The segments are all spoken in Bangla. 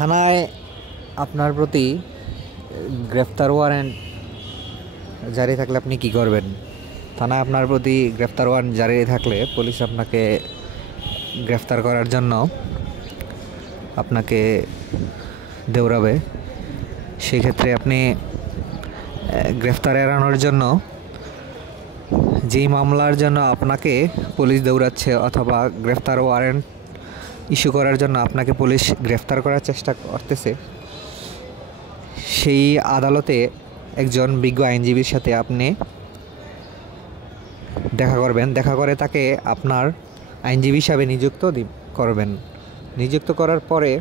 থানায় আপনার প্রতি গ্রেফতার ওয়ারেন্ট জারি থাকলে আপনি কি করবেন? থানায় আপনার প্রতি গ্রেফতার ওয়ারেন্ট জারি থাকলে পুলিশ আপনাকে গ্রেফতার করার জন্য আপনাকে দৌড়াবে। সেক্ষেত্রে আপনি গ্রেফতার এড়ানোর জন্য যেই মামলার জন্য আপনাকে পুলিশ দৌড়াচ্ছে অথবা গ্রেফতার ওয়ারেন্ট ইস্যু করার জন্য আপনাকে পুলিশ গ্রেফতার করার চেষ্টা করতেছে, সেই আদালতে একজন বিজ্ঞ আইনজীবীর সাথে আপনি দেখা করবেন। দেখা করে তাকে আপনার আইনজীবী হিসাবে নিযুক্ত করবেন। নিযুক্ত করার পরে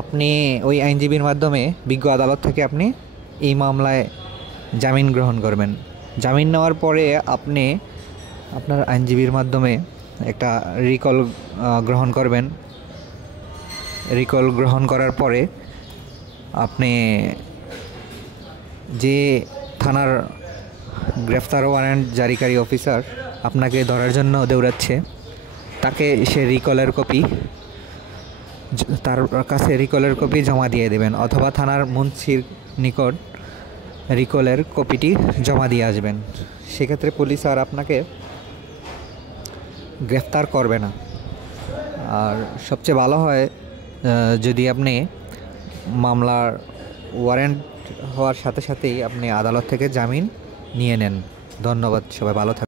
আপনি ওই আইনজীবীর মাধ্যমে বিজ্ঞ আদালত থেকে আপনি এই মামলায় জামিন গ্রহণ করবেন। জামিন নেওয়ার পরে আপনি আপনার আইনজীবীর মাধ্যমে একটা রিকল গ্রহণ করবেন। রিকল গ্রহণ করার পরে আপনি যে থানার গ্রেফতার ওয়ারেন্ট জারিকারী অফিসার আপনাকে ধরার জন্য দৌড়াচ্ছে, তাকে সে তার কাছে রিকলের কপি জমা দিয়ে দেবেন, অথবা থানার মুন্সির নিকট রিকলের কপিটি জমা দিয়ে আসবেন। সেক্ষেত্রে পুলিশ আর আপনাকে গ্রেফতার করবে না। আর সবচেয়ে ভালো হয় যদি আপনি মামলার ওয়ারেন্ট হওয়ার সাথে সাথেই আপনি আদালত থেকে জামিন নিয়ে নেন। ধন্যবাদ, সবাই ভালো থাকবেন।